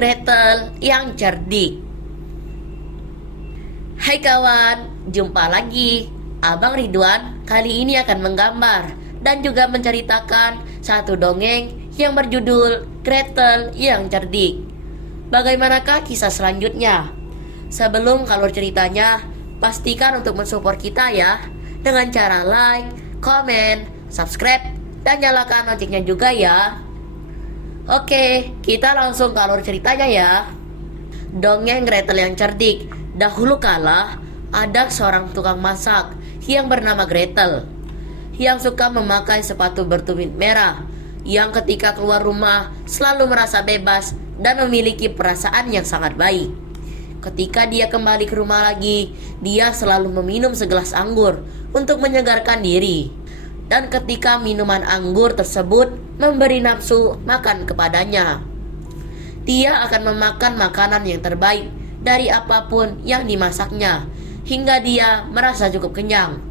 Gretel yang cerdik. Hai kawan, jumpa lagi. Abang Ridwan kali ini akan menggambar dan juga menceritakan satu dongeng yang berjudul Gretel yang cerdik. Bagaimanakah kisah selanjutnya? Sebelum kalau ceritanya, pastikan untuk mensupport kita ya, dengan cara like, komen, subscribe, dan nyalakan loncengnya juga ya. Oke, kita langsung ke alur ceritanya ya. Dongeng Gretel yang cerdik. Dahulu kala, ada seorang tukang masak yang bernama Gretel, yang suka memakai sepatu bertumit merah, yang ketika keluar rumah selalu merasa bebas dan memiliki perasaan yang sangat baik. Ketika dia kembali ke rumah lagi, dia selalu meminum segelas anggur untuk menyegarkan diri. Dan ketika minuman anggur tersebut memberi nafsu makan kepadanya, dia akan memakan makanan yang terbaik dari apapun yang dimasaknya, hingga dia merasa cukup kenyang.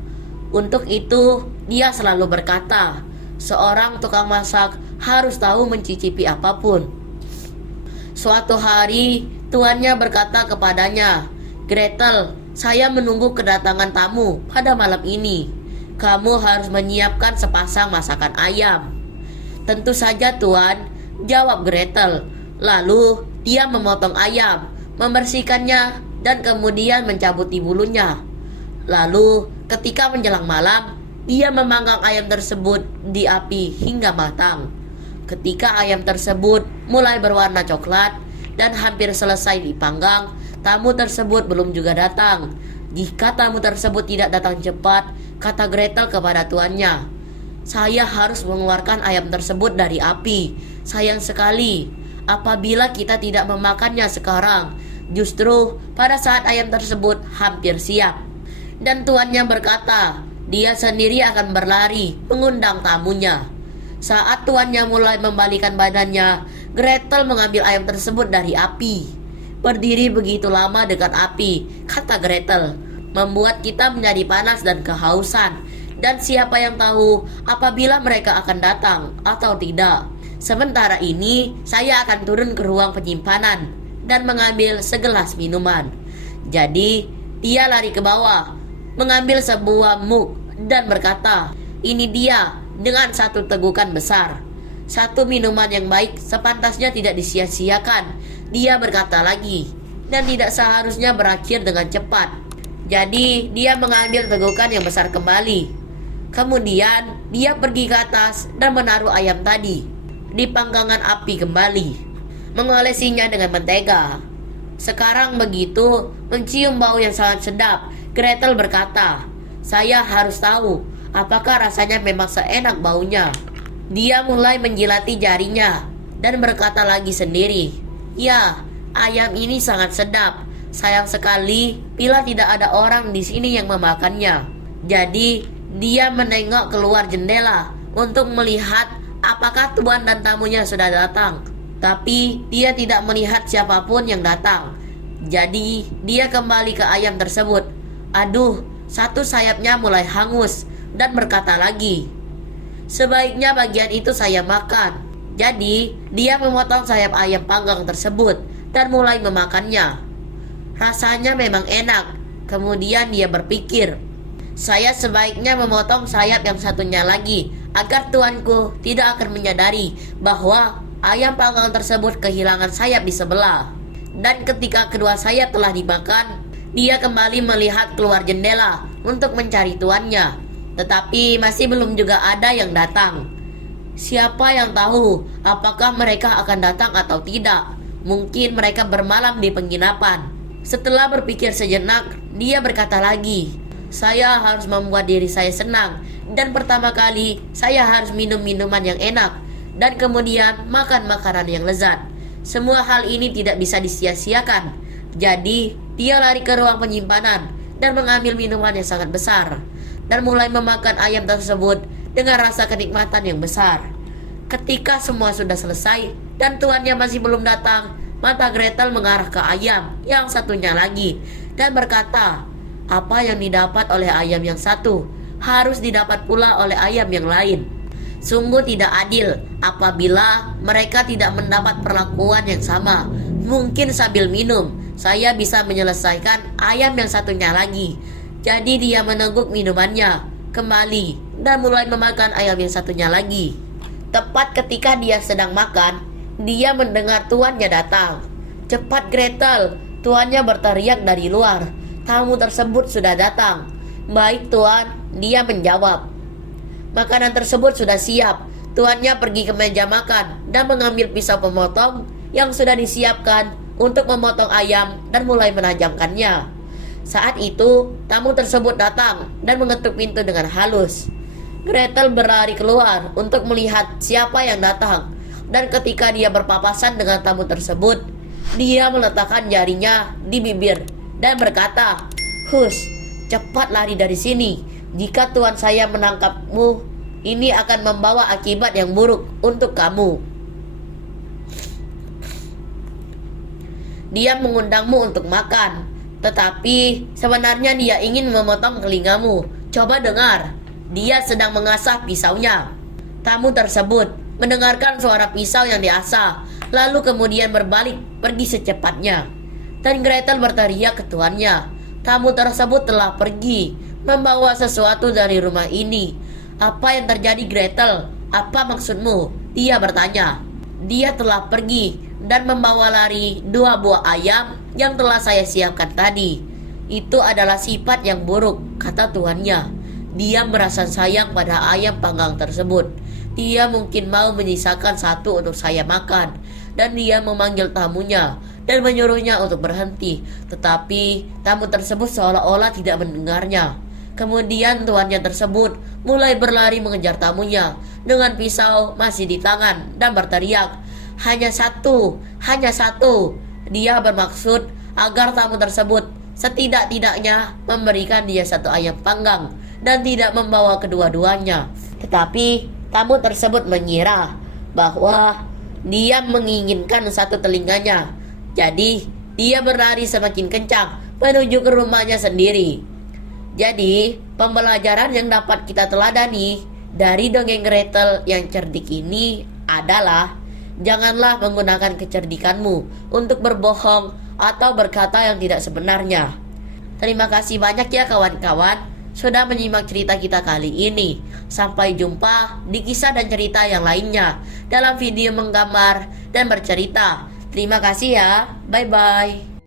Untuk itu, dia selalu berkata, seorang tukang masak harus tahu mencicipi apapun. Suatu hari, tuannya berkata kepadanya, Gretel, saya menunggu kedatangan tamu pada malam ini. Kamu harus menyiapkan sepasang masakan ayam. Tentu saja tuan, jawab Gretel. Lalu dia memotong ayam, membersihkannya, dan kemudian mencabuti bulunya. Lalu ketika menjelang malam, dia memanggang ayam tersebut di api hingga matang. Ketika ayam tersebut mulai berwarna coklat dan hampir selesai dipanggang, tamu tersebut belum juga datang. Jika tamu tersebut tidak datang cepat, kata Gretel kepada tuannya, saya harus mengeluarkan ayam tersebut dari api. Sayang sekali, apabila kita tidak memakannya sekarang, justru pada saat ayam tersebut hampir siap. Dan tuannya berkata, dia sendiri akan berlari mengundang tamunya. Saat tuannya mulai membalikan badannya, Gretel mengambil ayam tersebut dari api. Berdiri begitu lama dekat api, kata Gretel, membuat kita menjadi panas dan kehausan. Dan siapa yang tahu apabila mereka akan datang atau tidak. Sementara ini, saya akan turun ke ruang penyimpanan dan mengambil segelas minuman. Jadi, dia lari ke bawah, mengambil sebuah mug dan berkata, ini dia, dengan satu tegukan besar. Satu minuman yang baik sepantasnya tidak disia-siakan, dia berkata lagi, dan tidak seharusnya berakhir dengan cepat. Jadi dia mengambil tegukan yang besar kembali. Kemudian dia pergi ke atas dan menaruh ayam tadi di panggangan api kembali, mengolesinya dengan mentega. Sekarang begitu mencium bau yang sangat sedap, Gretel berkata, saya harus tahu apakah rasanya memang seenak baunya. Dia mulai menjilati jarinya dan berkata lagi sendiri, ya, ayam ini sangat sedap. Sayang sekali bila tidak ada orang di sini yang memakannya. Jadi dia menengok keluar jendela untuk melihat apakah tuan dan tamunya sudah datang. Tapi dia tidak melihat siapapun yang datang. Jadi dia kembali ke ayam tersebut. Aduh, satu sayapnya mulai hangus, dan berkata lagi, sebaiknya bagian itu saya makan. Jadi dia memotong sayap ayam panggang tersebut dan mulai memakannya. Rasanya memang enak. Kemudian dia berpikir, saya sebaiknya memotong sayap yang satunya lagi, agar tuanku tidak akan menyadari bahwa ayam panggang tersebut kehilangan sayap di sebelah. Dan ketika kedua sayap telah dimakan, dia kembali melihat keluar jendela untuk mencari tuannya. Tetapi masih belum juga ada yang datang. Siapa yang tahu apakah mereka akan datang atau tidak? Mungkin mereka bermalam di penginapan. Setelah berpikir sejenak, dia berkata lagi, saya harus membuat diri saya senang. Dan pertama kali, saya harus minum minuman yang enak, dan kemudian makan makanan yang lezat. Semua hal ini tidak bisa disia-siakan. Jadi, dia lari ke ruang penyimpanan dan mengambil minuman yang sangat besar, dan mulai memakan ayam tersebut dengan rasa kenikmatan yang besar. Ketika semua sudah selesai dan tuannya masih belum datang, mata Gretel mengarah ke ayam yang satunya lagi dan berkata, apa yang didapat oleh ayam yang satu harus didapat pula oleh ayam yang lain. Sungguh tidak adil apabila mereka tidak mendapat perlakuan yang sama. Mungkin sambil minum, saya bisa menyelesaikan ayam yang satunya lagi. Jadi dia meneguk minumannya kembali dan mulai memakan ayam yang satunya lagi. Tepat ketika dia sedang makan, dia mendengar tuannya datang. "Cepat Gretel," tuannya berteriak dari luar. "Tamu tersebut sudah datang." "Baik tuan," dia menjawab. Makanan tersebut sudah siap. Tuannya pergi ke meja makan dan mengambil pisau pemotong yang sudah disiapkan untuk memotong ayam dan mulai menajamkannya. Saat itu, tamu tersebut datang dan mengetuk pintu dengan halus. Gretel berlari keluar untuk melihat siapa yang datang, dan ketika dia berpapasan dengan tamu tersebut, dia meletakkan jarinya di bibir dan berkata, "Hus, cepat lari dari sini. Jika tuan saya menangkapmu, ini akan membawa akibat yang buruk untuk kamu. Dia mengundangmu untuk makan, tetapi sebenarnya dia ingin memotong telingamu. Coba dengar, dia sedang mengasah pisaunya." Tamu tersebut mendengarkan suara pisau yang diasah, lalu kemudian berbalik pergi secepatnya. Dan Gretel berteriak ke tuannya. Tamu tersebut telah pergi, membawa sesuatu dari rumah ini. "Apa yang terjadi Gretel? Apa maksudmu?" dia bertanya. "Dia telah pergi dan membawa lari 2 buah ayam yang telah saya siapkan tadi. Itu adalah sifat yang buruk," kata tuannya. "Dia merasa sayang pada ayam panggang tersebut. Dia mungkin mau menyisakan satu untuk saya makan." Dan dia memanggil tamunya dan menyuruhnya untuk berhenti. Tetapi tamu tersebut seolah-olah tidak mendengarnya. Kemudian tuannya tersebut mulai berlari mengejar tamunya dengan pisau masih di tangan dan berteriak, hanya satu." Dia bermaksud agar tamu tersebut setidak-tidaknya memberikan dia 1 ayam panggang dan tidak membawa kedua-duanya. Tetapi tamu tersebut mengira bahwa dia menginginkan 1 telinganya. Jadi dia berlari semakin kencang menuju ke rumahnya sendiri. Jadi pembelajaran yang dapat kita teladani dari dongeng Gretel yang cerdik ini adalah, janganlah menggunakan kecerdikanmu untuk berbohong atau berkata yang tidak sebenarnya. Terima kasih banyak ya kawan-kawan sudah menyimak cerita kita kali ini. Sampai jumpa di kisah dan cerita yang lainnya dalam video menggambar dan bercerita. Terima kasih ya. Bye-bye.